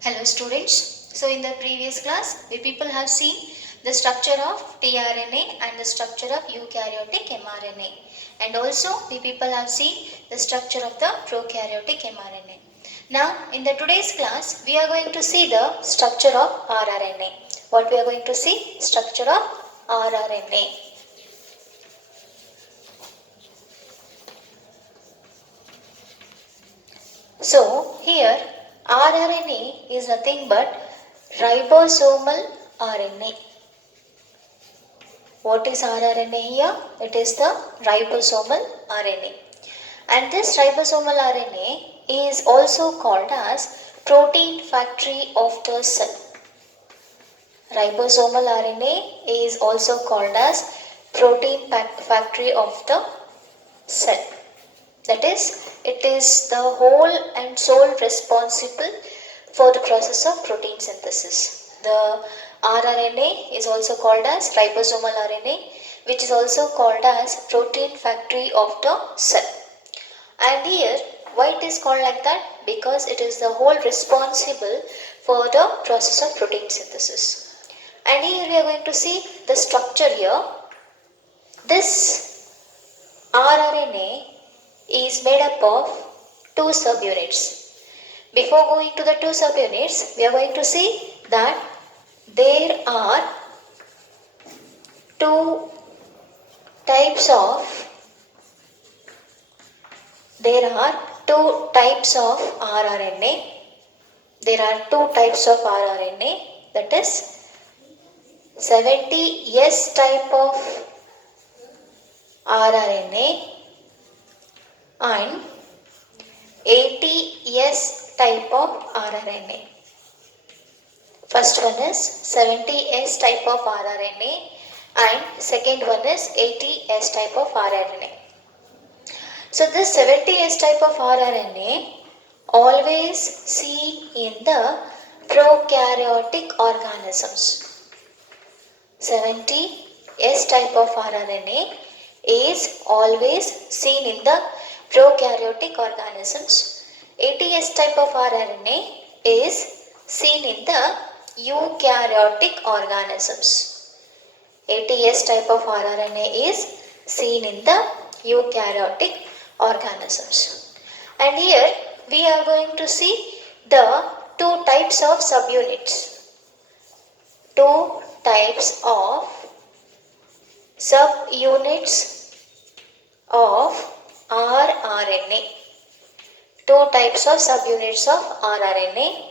Hello students. So in the previous class, we people have seen the structure of tRNA and the structure of eukaryotic mRNA. And also we people have seen the structure of the prokaryotic mRNA. Now in the today's class, we are going to see the structure of rRNA. What we are going to see? Structure of rRNA. So here rRNA is nothing but ribosomal RNA. What is rRNA here? It is the ribosomal RNA. And this ribosomal RNA is also called as protein factory of the cell. Ribosomal RNA is also called as protein factory of the cell. That is, it is the whole and sole responsible for the process of protein synthesis. The rRNA is also called as ribosomal RNA, which is also called as protein factory of the cell. And here, why it is called like that? Because it is the whole responsible for the process of protein synthesis. And here we are going to see the structure here. This rRNA is made up of two subunits. Before going to the two subunits, we are going to see that there are two types of rRNA. There are two types of rRNA, that is 70S type of rRNA and 80S type of rRNA. First one is 70S type of rRNA and second one is 80S type of rRNA. So this 70S type of rRNA always seen in the prokaryotic organisms. 70S type of rRNA is always seen in the prokaryotic organisms. 80S type of rRNA is seen in the eukaryotic organisms. 80S type of rRNA is seen in the eukaryotic organisms. And here we are going to see the two types of subunits. Two types of subunits of rRNA. Two types of subunits of rRNA.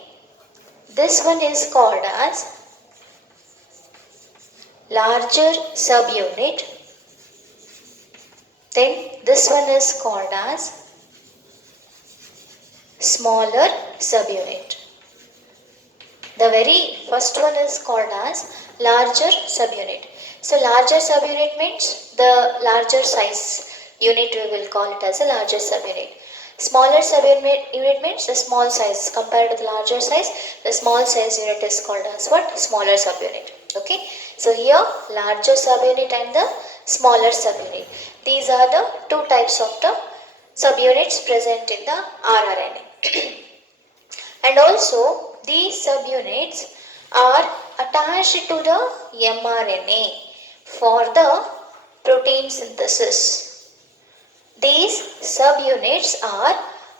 This one is called as larger subunit. Then this one is called as smaller subunit. The very first one is called as larger subunit. So larger subunit means the larger size unit, we will call it as a larger subunit. Smaller subunit means the small size. Compared to the larger size, the small size unit is called as what? Smaller subunit. Okay. So here larger subunit and the smaller subunit. These are the two types of the subunits present in the rRNA. And also these subunits are attached to the mRNA for the protein synthesis. These subunits are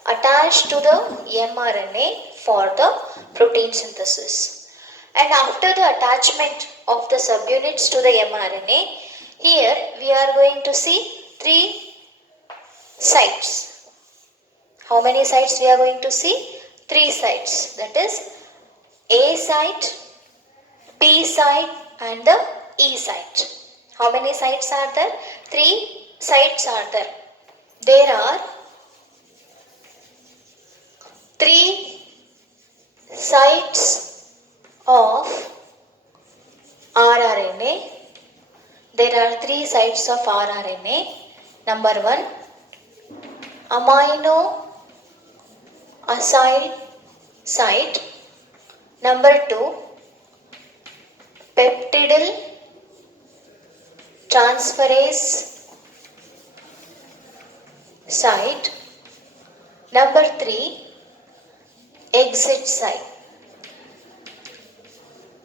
attached to the mRNA for the protein synthesis. And after the attachment of the subunits to the mRNA, here we are going to see three sites. How many sites we are going to see? Three sites. That is A site, B site and the E site. How many sites are there? Three sites are there. There are three sites of rRNA. There are three sites of rRNA. Number one, amino acyl site. Number two, peptidyl transferase site. Number three, exit site.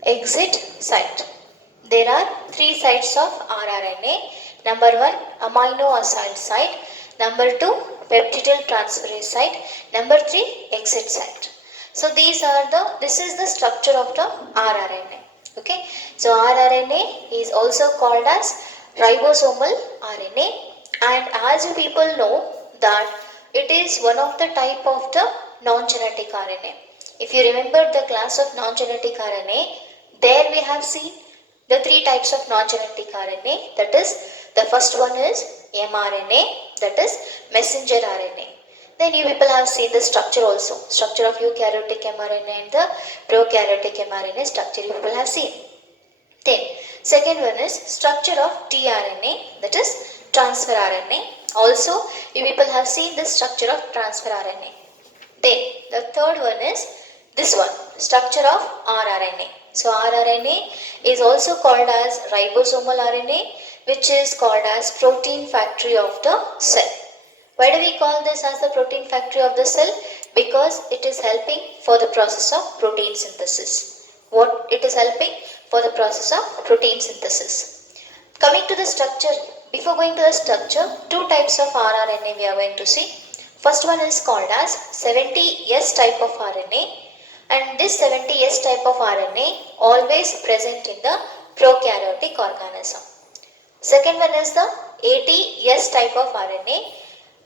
exit site. There are three sites of rRNA. Number 1, amino acid site. Number 2, peptidyl transferase site. Number 3, exit site. So this is the structure of the rRNA. Okay. So rRNA is also called as ribosomal RNA, and as you people know that it is one of the type of the non-genetic RNA. If you remember the class of non-genetic RNA, there we have seen the three types of non-genetic RNA. That is, the first one is mRNA, that is messenger RNA. Then you people have seen the structure also, structure of eukaryotic mRNA and the prokaryotic mRNA structure you people have seen. Then second one is structure of tRNA, that is transfer RNA. Also you people have seen the structure of transfer RNA. Then the third one is this one, structure of rRNA. So rRNA is also called as ribosomal RNA, which is called as protein factory of the cell. Why do we call this as the protein factory of the cell? Because it is helping for the process of protein synthesis. What it is helping? For the process of protein synthesis. Coming to the structure, before going to the structure, two types of rRNA we are going to see. First one is called as 70S type of RNA, and this 70S type of RNA always present in the prokaryotic organism. Second one is the 80S type of RNA.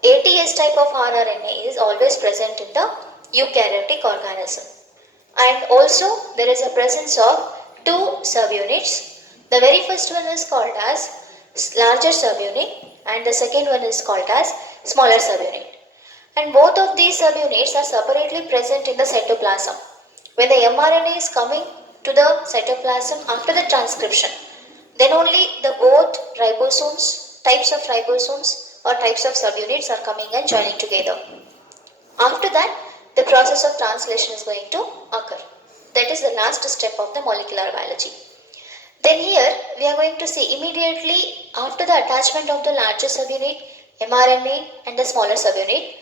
80S type of rRNA is always present in the eukaryotic organism. And also there is a presence of two subunits. The very first one is called as larger subunit and the second one is called as smaller subunit. And both of these subunits are separately present in the cytoplasm. When the mRNA is coming to the cytoplasm after the transcription, then only the both ribosomes, types of ribosomes or types of subunits are coming and joining together. After that, the process of translation is going to occur. That is the last step of the molecular biology. Then here we are going to see immediately after the attachment of the larger subunit, mRNA and the smaller subunit,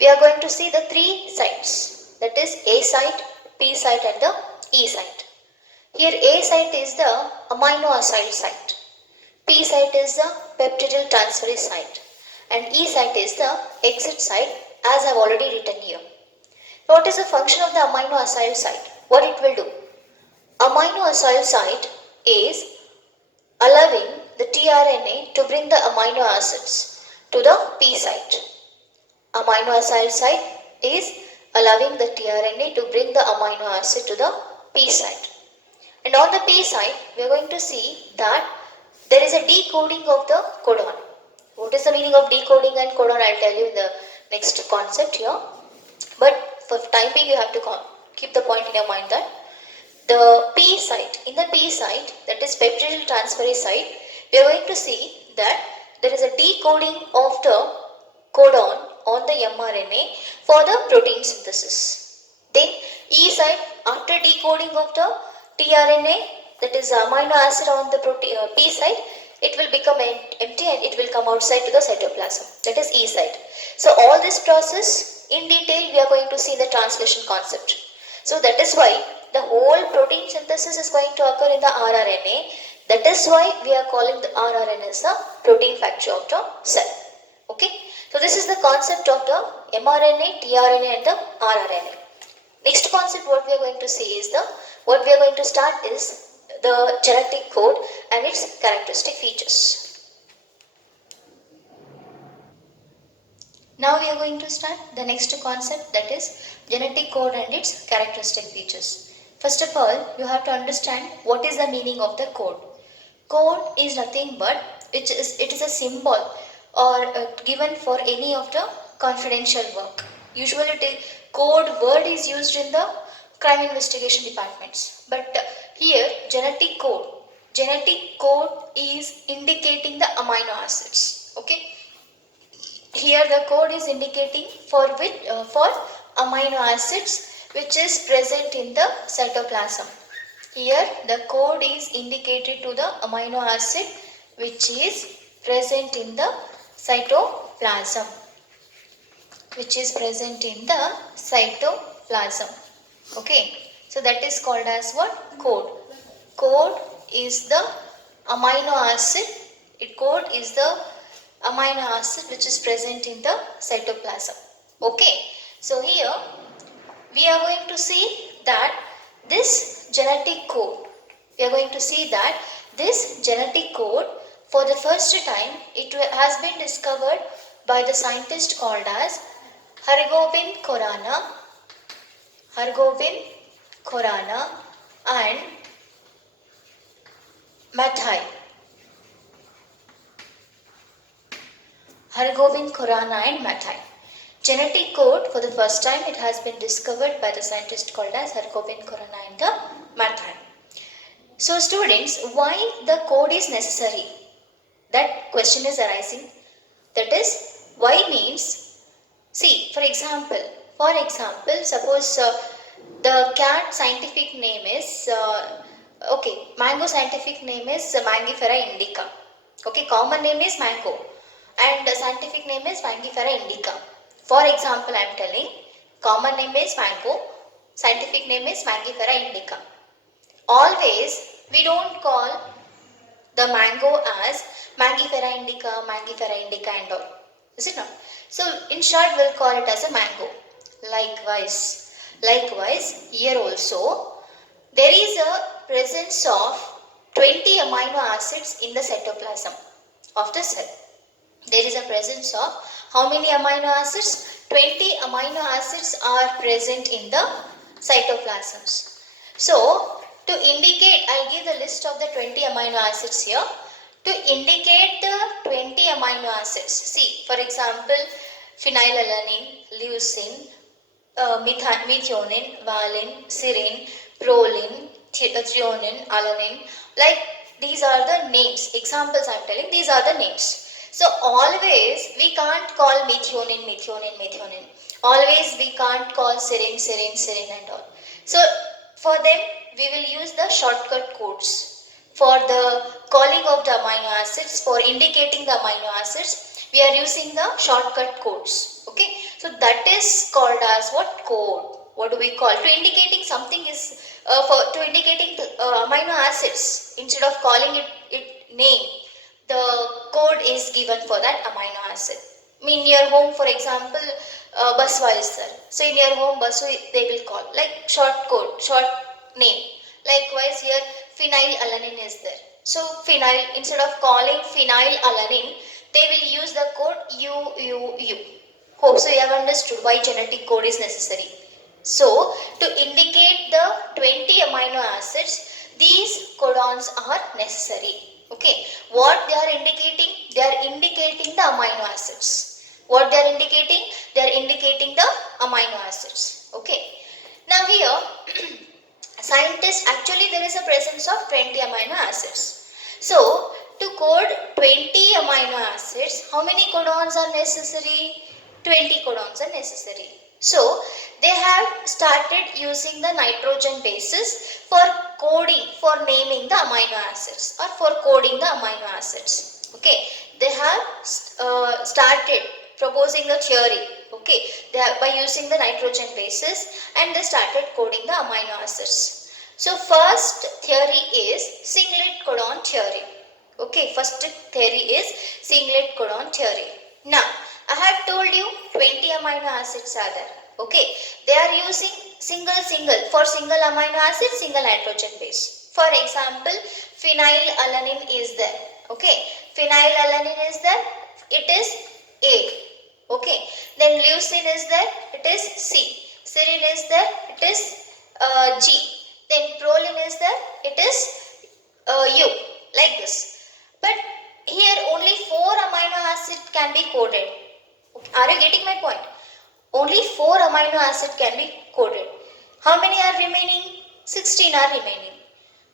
we are going to see the three sites, that is A site, P site and the E site. Here A site is the amino acid site, P site is the peptidyl transferase site and E site is the exit site, as I have already written here. What is the function of the amino acid site? What it will do? Amino acid site is allowing the tRNA to bring the amino acids to the P site. Amino acid site is allowing the tRNA to bring the amino acid to the P site. And on the P site, we are going to see that there is a decoding of the codon. What is the meaning of decoding and codon? I will tell you in the next concept here. But for time being, you have to keep the point in your mind that the P site, in the P site, that is peptidyl transferase site, we are going to see that there is a decoding of the codon on the mRNA for the protein synthesis. Then E site, after decoding of the tRNA, that is amino acid on the P site, it will become empty and it will come outside to the cytoplasm. That is E site. So all this process in detail we are going to see in the translation concept. So that is why the whole protein synthesis is going to occur in the rRNA. That is why we are calling the rRNA as the protein factory of the cell. Okay. So this is the concept of the mRNA, tRNA and the rRNA. Next concept what we are going to see is what we are going to start is the genetic code and its characteristic features. Now we are going to start the next concept, that is genetic code and its characteristic features. First of all, you have to understand what is the meaning of the code. Code is nothing but it is a symbol or given for any of the confidential work. Usually code word is used in the crime investigation departments. But here genetic code is indicating the amino acids. Okay. Here the code is indicating for amino acids which is present in the cytoplasm. Here the code is indicated to the amino acid which is present in the cytoplasm. Okay. So that is called as what? Code. Code is the amino acid. Code is the amino acid which is present in the cytoplasm. Okay. So here we are going to see that this genetic code, for the first time it has been discovered by the scientist called as Hargovin Khorana and Mathai. Genetic code, for the first time it has been discovered by the scientist called as Hargovin Khorana and the Mathai. So students, why the code is necessary? That question is arising. That is, why means, see, for example, suppose the cat scientific name is, mango scientific name is Mangifera indica. Okay, common name is mango and the scientific name is Mangifera indica. For example, I am telling, common name is mango, scientific name is Mangifera indica. Always, we don't call the mango as Mangifera indica and all. Is it not? So, in short, we'll call it as a mango. Likewise, here also, there is a presence of 20 amino acids in the cytoplasm of the cell. There is a presence of how many amino acids? 20 amino acids are present in the cytoplasms. So, to indicate, I'll give the list of the 20 amino acids here. To indicate the 20 amino acids, see, for example, phenylalanine, leucine, methionine, valine, serine, proline, trionin, alanine, like these are the names. Examples I am telling, these are the names. So always we can't call methionine. Always we can't call serine and all. So for them we will use the shortcut codes. For the calling of the amino acids, for indicating the amino acids, we are using the shortcut codes. Okay, so that is called as what? Code. What do we call? To indicating something is to indicating amino acids, instead of calling it name, the code is given for that amino acid. In your home, for example, Baswa is there. So in your home, Basu they will call like short code, short name. Likewise here phenylalanine is there. So phenyl, instead of calling phenylalanine, they will use the code U. Hope so you have understood why genetic code is necessary. So to indicate the 20 amino acids, these codons are necessary. Okay, what they are indicating? They are indicating the amino acids. What they are indicating? They are indicating the amino acids. Okay, now here scientists, actually there is a presence of 20 amino acids. So to code 20 amino acids, how many codons are necessary? 20 codons are necessary. So they have started using the nitrogen bases for coding, for naming the amino acids or for coding the amino acids. Okay, they have started proposing the theory. Okay, they have, by using the nitrogen bases, and they started coding the amino acids. So first theory is singlet codon theory. Okay, first theory is singlet codon theory. Now I have told you 20 amino acids are there. Okay, they are using single for single amino acid, single nitrogen base. For example, phenylalanine is there. Okay, phenylalanine is there, it is A. Okay, then leucine is there, it is C. Serine is there, it is G. Then proline is there, it is U. Like this. But here only 4 amino acid can be coded. Are you getting my point? Only 4 amino acid can be coded. How many are remaining? 16 are remaining.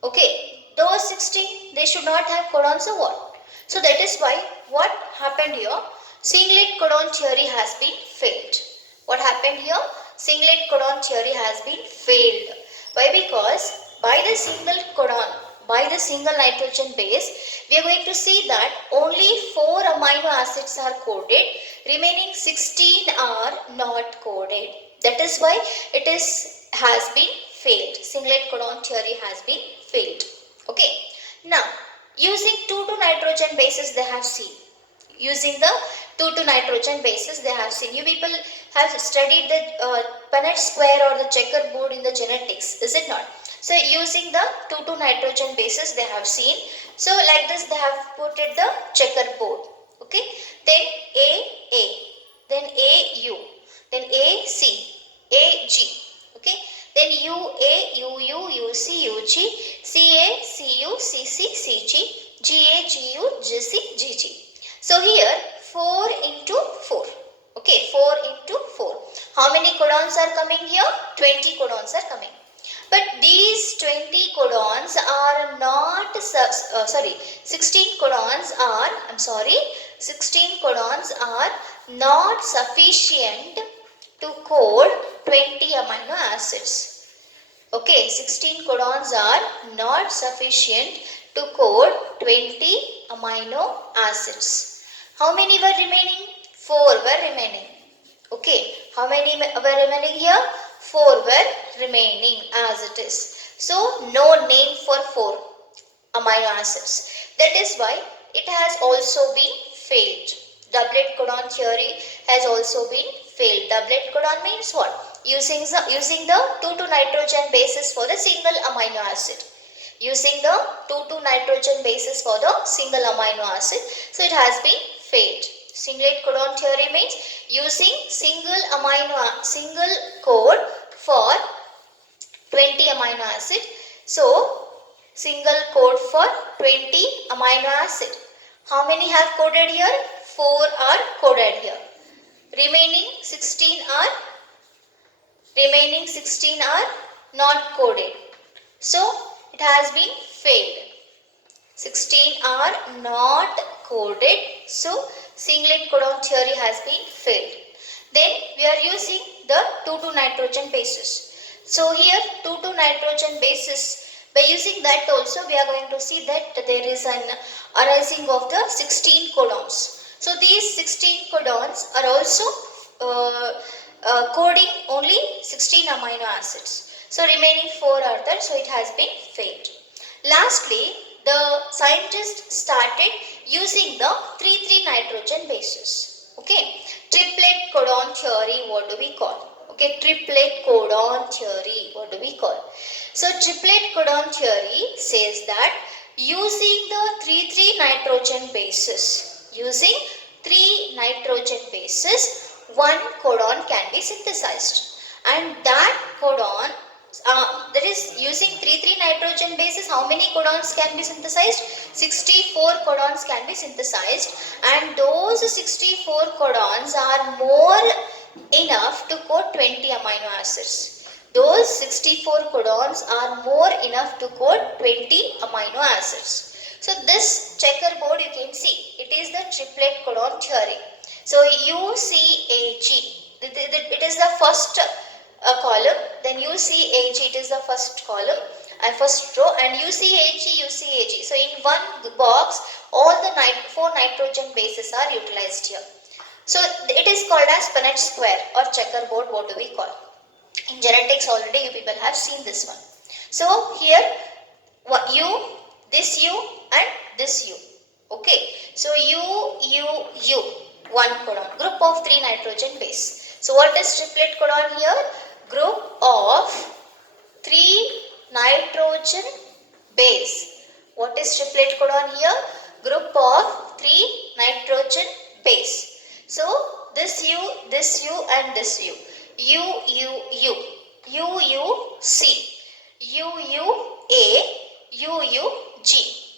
Okay, those 16, they should not have codons or what? So that is why what happened here? Singlet codon theory has been failed. What happened here? Singlet codon theory has been failed. Why? Because by the single codon, by the single nitrogen base, we are going to see that only 4 amino acids are coded, remaining 16 are not coded. That is why it has been failed. Singlet codon theory has been failed. Okay. Now, using 2,2 nitrogen bases they have seen. Using the 2,2 nitrogen bases they have seen. You people have studied the Punnett square or the checkerboard in the genetics, is it not? So using the 2,2 nitrogen bases they have seen. So like this they have put it the checkerboard. Okay. Then A, then AU, then AC, AG. Okay. Then UA, UU, UC, UG, CA, CU, CC, CG, GA, GU, GC, GG. So here 4 into 4. Okay, 4 into 4. How many codons are coming here? 20 codons are coming. But these 20 codons are not, 16 codons are, 16 codons are not sufficient to code 20 amino acids. Okay, 16 codons are not sufficient to code 20 amino acids. How many were remaining? 4 were remaining. Okay, how many were remaining here? 4 were remaining as it is. So, no name for 4 amino acids. That is why it has also been failed. Doublet codon theory has also been failed. Doublet codon means what? Using the 2,2 nitrogen bases for the single amino acid. Using the 2,2 nitrogen bases for the single amino acid. So it has been failed. Singlet codon theory means using single code for 20 amino acid. So single code for 20 amino acid. How many have coded here? 4 are coded here. Remaining 16 are not coded. So it has been failed. 16 are not coded. So singlet codon theory has been failed. Then we are using the 2,2 nitrogen bases. So here 2,2 nitrogen bases, by using that also we are going to see that there is an arising of the 16 codons. So these 16 codons are also coding only 16 amino acids. So remaining 4 are there, so it has been failed. Lastly, the scientists started using the 3,3 nitrogen bases. Okay, triplet codon theory, what do we call? Okay, triplet codon theory, what do we call? So triplet codon theory says that using the 3,3 nitrogen bases, using 3 nitrogen bases, one codon can be synthesized, and that codon, that is using 3,3 nitrogen bases, how many codons can be synthesized? 64 codons can be synthesized, and those 64 codons are more enough to code 20 amino acids. Those 64 codons are more enough to code 20 amino acids. So this checkerboard you can see, it is the triplet codon theory. So UCAG, it is the first column, then UCAG, it is the first column and first row, and UCAG. So in one box, all the 4 nitrogen bases are utilized here. So it is called as Punnett square or checkerboard, what do we call? In genetics already you people have seen this one. So here U, this U and this U. Okay, so U, one codon, group of 3 nitrogen base. So what is triplet codon here? Group of 3 nitrogen base. What is triplet codon here? Group of 3 nitrogen base. So this U and this U. UUC, UUA, UUG.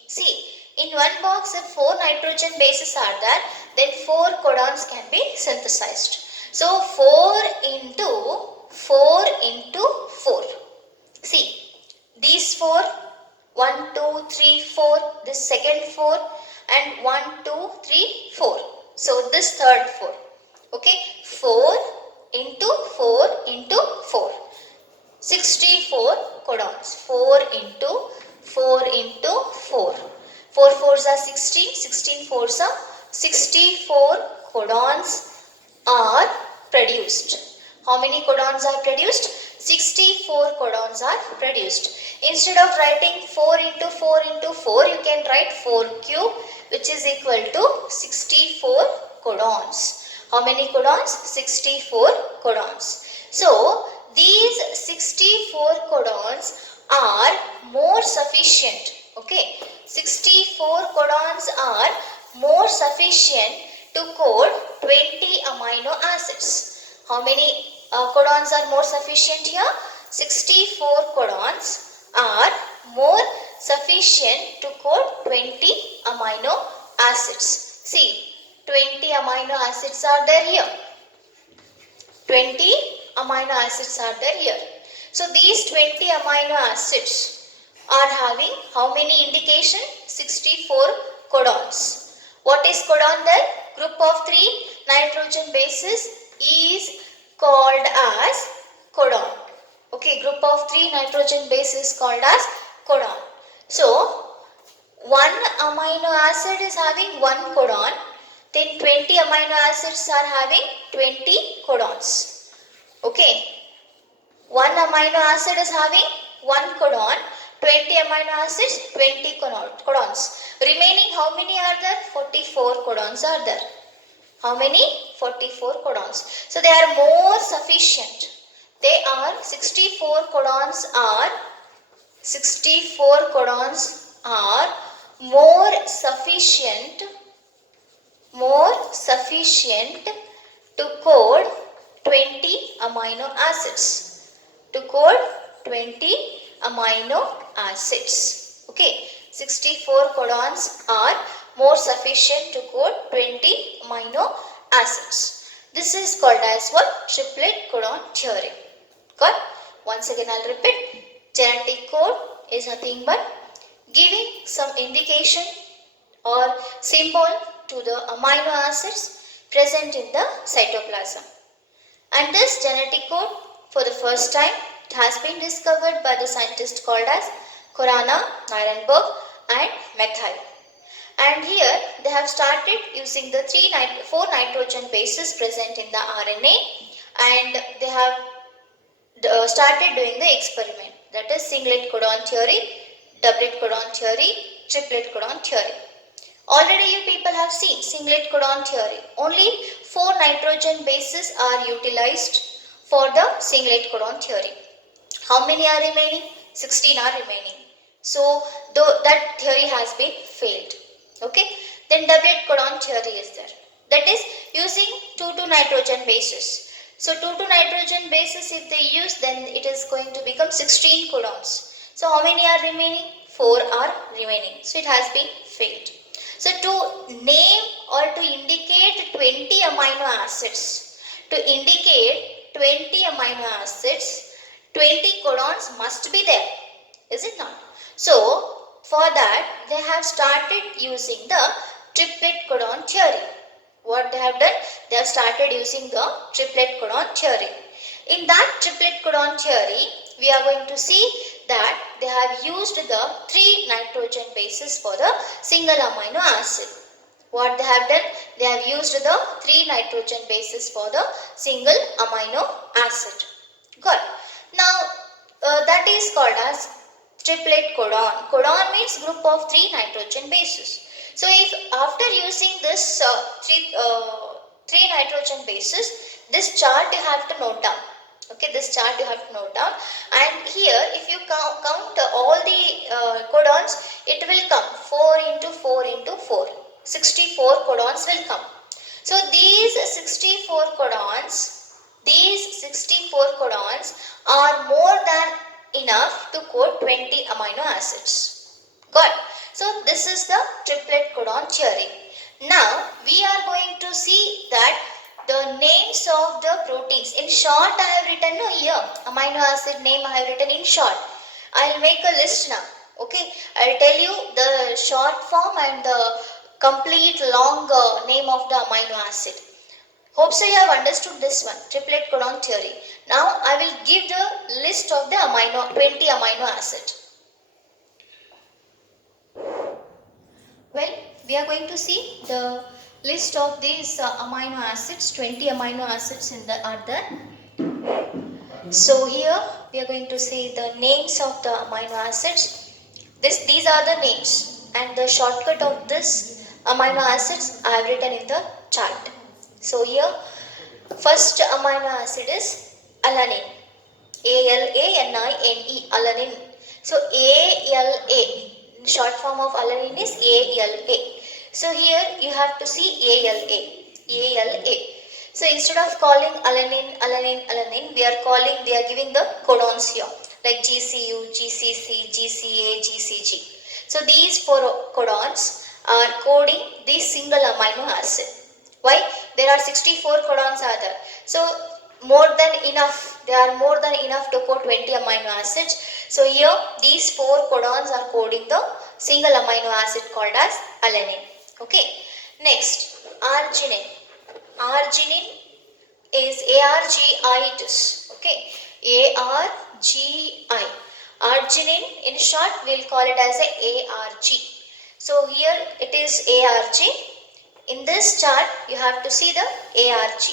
See, in one box if 4 nitrogen bases are there, then 4 codons can be synthesized. So 4 into 4. See, these 4, 1, 2, 3, 4, this second 4, and 1, 2, 3, 4. So this third 4. Okay, 4 into 4 into 4. 64 codons. 4 into 4 into 4. 4 fours are 16, 16 fours are 64 codons are produced. How many codons are produced? 64 codons are produced. Instead of writing 4 into 4 into 4, you can write 4 cube, which is equal to 64 codons. How many codons? 64 codons. So, these 64 codons are more sufficient. Okay, 64 codons are more sufficient to code 20 amino acids. How many codons are more sufficient here? 64 codons are more sufficient to code 20 amino acids. See, 20 amino acids are there here. 20 amino acids are there here. So these 20 amino acids are having how many indication? 64 codons. What is codon there? Group of 3 nitrogen bases is called as codon. Okay, group of 3 nitrogen bases called as codon. So, one amino acid is having one codon, then 20 amino acids are having 20 codons. Okay, one amino acid is having one codon, 20 amino acids, 20 codons. Remaining how many are there? 44 codons are there. How many? 44 codons. So they are more sufficient. They are 64 codons are more sufficient to code 20 amino acids. To code 20 amino acids. Okay, 64 codons are more sufficient to code 20 amino acids. This is called as what? Triplet codon theory. Got? Once again I'll repeat. Genetic code is nothing but giving some indication or symbol to the amino acids present in the cytoplasm. And this genetic code, for the first time, it has been discovered by the scientists called as Corana, Nirenberg and Methyl. And here they have started using the 4 nitrogen bases present in the RNA, and they have started doing the experiment. That is singlet codon theory, doublet codon theory, triplet codon theory. Already you people have seen singlet codon theory. Only 4 nitrogen bases are utilized for the singlet codon theory. How many are remaining? 16 are remaining. So that theory has been failed. Okay. Then doublet codon theory is there. That is using 2 nitrogen bases. So 2 nitrogen bases if they use, then it is going to become 16 codons. So how many are remaining? 4 are remaining. So it has been failed. So to name or to indicate 20 amino acids, 20 codons must be there. Is it not? So for that they have started using the triplet codon theory. What they have done? They have started using the triplet codon theory. In that triplet codon theory, we are going to see that they have used the 3 nitrogen bases for the single amino acid. What they have done? They have used the 3 nitrogen bases for the single amino acid. Good. Now that is called as triplet codon. Codon means group of 3 nitrogen bases. So if after using this 3 nitrogen bases, this chart you have to note down. Okay, this chart you have to note down. And here if you count all the codons, it will come 4 into 4 into 4. 64 codons will come. So these 64 codons are more than enough to code 20 amino acids. Got? So this is the triplet codon theory. Now we are going to see that the names of the proteins. In short, I have written here amino acid name I have written in short. I will make a list now. Okay, I will tell you the short form and the complete long name of the amino acid. Hope so you have understood this one, triplet codon theory. Now I will give the list of the 20 amino acid. Well, we are going to see the list of these amino acids. 20 amino acids are there. So here we are going to see the names of the amino acids. These are the names and the shortcut of this amino acids I have written in the chart. So here first amino acid is alanine. ALANINE, alanine. So ALA, short form of alanine is ALA. So here you have to see ALA. So instead of calling alanine, they are giving the codons here like GCU, GCC, GCA, GCG. So these four codons are coding this single amino acid. Why? There are 64 codons are there. So more than enough, they are more than enough to code 20 amino acids. So here these four codons are coding the single amino acid called as alanine. Okay. Next, arginine. Arginine is ARGI it is. Okay. ARGI. Arginine in short we'll call it as a ARG. So here it is ARG. In this chart you have to see the ARG.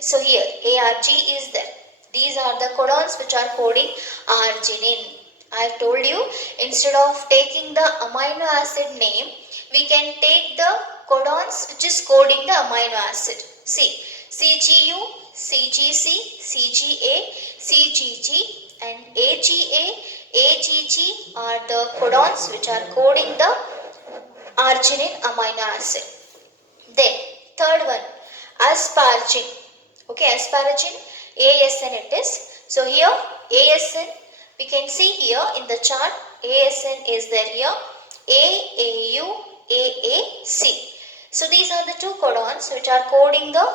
So here ARG is there. These are the codons which are coding arginine. I have told you instead of taking the amino acid name, we can take the codons which is coding the amino acid. See, CGU, CGC, CGA, CGG and AGA, AGG are the codons which are coding the arginine amino acid. Then third one, asparagine. Okay, asparagine, ASN it is. So here ASN, we can see here in the chart, ASN is there here, AAU, AAC. So these are the two codons which are coding the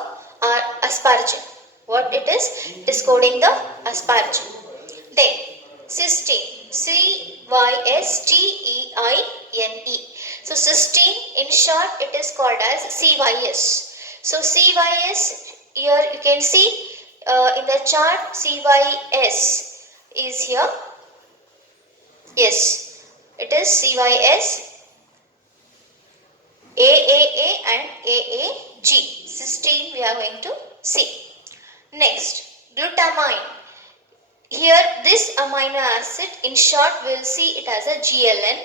asparagine. What it is? It is coding the asparagine. Then cysteine, CYSTEINE. So cysteine in short it is called as CYS. So CYS here you can see in the chart CYS is here. Yes, it is CYS, AAA and AAG. Cysteine we are going to see. Next, glutamine. Here this amino acid in short we will see it as a GLN,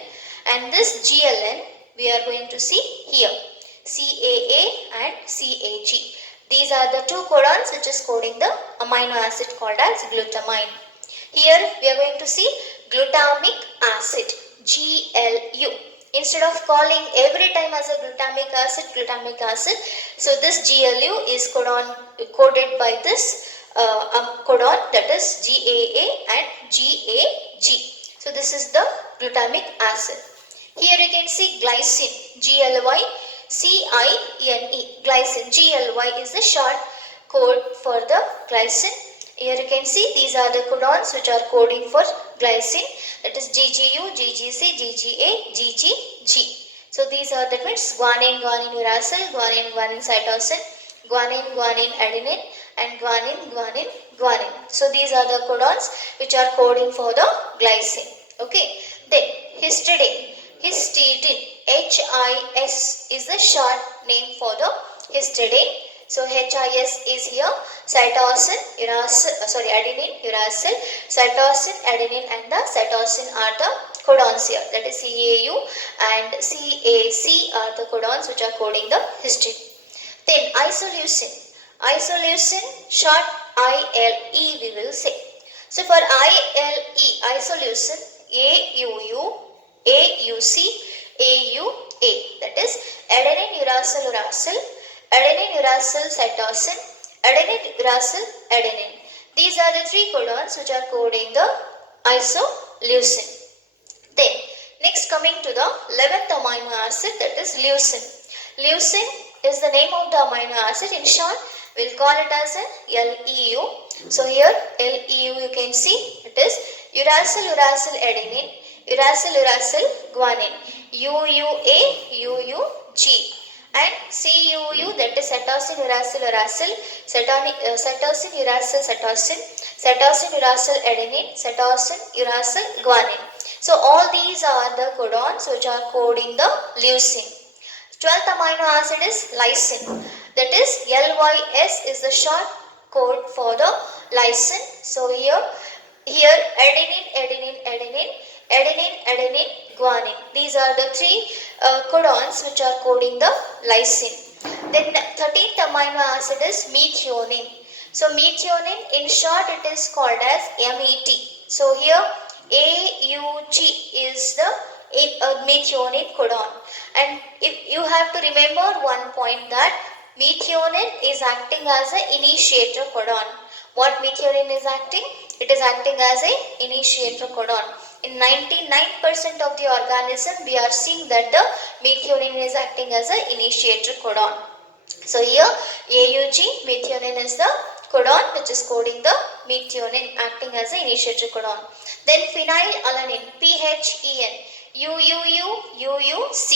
and this GLN we are going to see here CAA and CAG. These are the two codons which is coding the amino acid called as glutamine. Here we are going to see glutamic acid, GLU. Instead of calling every time as a glutamic acid, so this GLU is coded by this codon, that is GAA and GAG. So this is the glutamic acid. Here you can see glycine, GLYCINE, glycine. GLY is the short code for the glycine. Here you can see these are the codons which are coding for glycine, that is GGU, GGC, GGA, GGG. So these are the means guanine, guanine uracil, guanine, guanine cytosine, guanine, guanine adenine and guanine, guanine, guanine. So these are the codons which are coding for the glycine. Okay. Then histidine. Histidine, HIS is the short name for the histidine. So HIS is here cytosine, adenine, uracil, cytosine, adenine and the cytosine are the codons here. That is CAU and CAC are the codons which are coding the histidine. Then isoleucine. Isoleucine, short ILE we will say. So for ILE, isoleucine, AUU, AUC, AUA, that is adenine, uracil, uracil, adenine, uracil, cytosine, adenine, uracil, adenine. These are the three codons which are coding the isoleucine. Then next coming to the 11th amino acid, that is leucine. Leucine is the name of the amino acid. In short, we will call it as a LEU. So here LEU you can see it is uracil, uracil, adenine, uracil, uracil, guanine, UUA, UUG and CUU, that is cytosine, uracil, uracil, cytosine, uracil, cytosine, cytosine, uracil, adenine, cytosine, uracil, guanine. So all these are the codons which are coding the leucine. 12th amino acid is lysine. That is LYS is the short code for the lysine. So here adenine, guanine. These are the three codons which are coding the lysine. Then 13th amino acid is methionine. So methionine, in short, it is called as MET. So here AUG is the methionine codon. And if you have to remember one point, that methionine is acting as an initiator codon. What methionine is acting? It is acting as a initiator codon. In 99% of the organism, we are seeing that the methionine is acting as an initiator codon. So here AUG, methionine is the codon which is coding the methionine, acting as an initiator codon. Then phenylalanine, PHEN, UUC.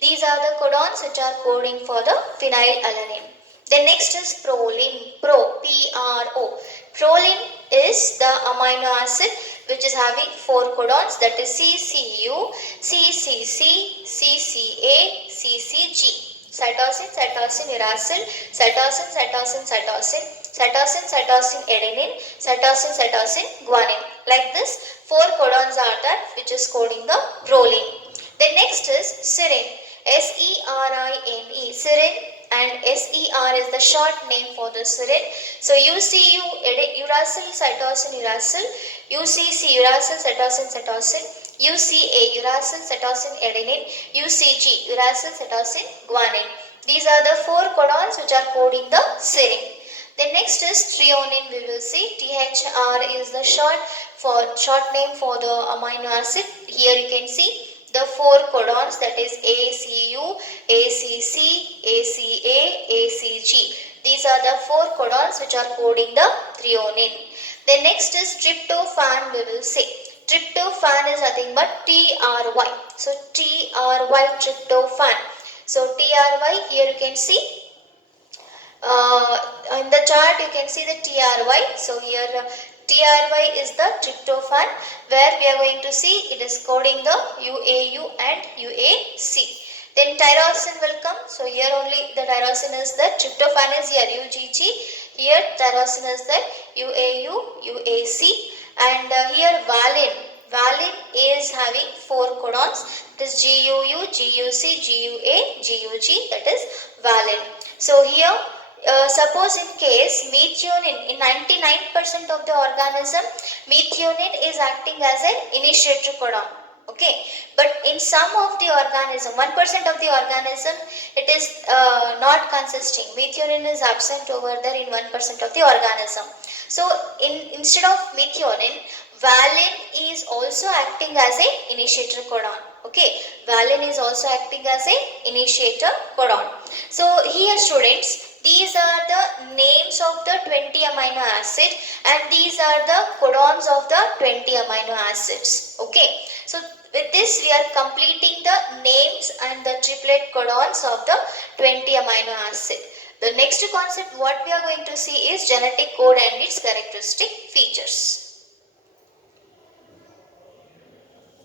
These are the codons which are coding for the phenylalanine. Then next is proline, PRO. Proline is the amino acid which is having 4 codons, that is CCU, CCC, CCA, CCG. Cytosine, uracil, cytosine, adenine, cytosine, guanine. Like this, 4 codons are there which is coding the proline. Then next is serine, SERINE, serine, and SER is the short name for the serine. So UCU, uracil, cytosine, uracil, UCC, uracil, cytosine, UCA, uracil, cytosine, adenine, UCG, uracil, cytosine, guanine. These are the 4 codons which are coding the serine. Then next is trionin. We will see THR is the short name for the amino acid. Here you can see the 4 codons, that is ACU, ACC, ACA, ACG. These are the 4 codons which are coding the trionin. Then next is tryptophan. We will see. Tryptophan is nothing but TRY. So TRY, tryptophan. So TRY, here you can see. In the chart you can see the TRY. So here TRY is the tryptophan, where we are going to see it is coding the UAU and UAC. Then tyrosine will come. So here only the tyrosine is the tryptophan is here UGG. Here tyrosine is the UAU, UAC. And here valine. Valine is having 4 codons. It is GUU, GUC, GUA, GUG. That is valine. So here suppose in case methionine, in 99% of the organism, methionine is acting as an initiator codon. Okay, but in some of the organism, 1% of the organism, it is not consisting. Methionine is absent over there in 1% of the organism. So instead of methionine, valine is also acting as an initiator codon. Okay, valine is also acting as an initiator codon. So here students, these are the names of the 20 amino acid, and these are the codons of the 20 amino acids. Okay, so with this we are completing the names and the triplet codons of the 20 amino acid. The next concept what we are going to see is genetic code and its characteristic features.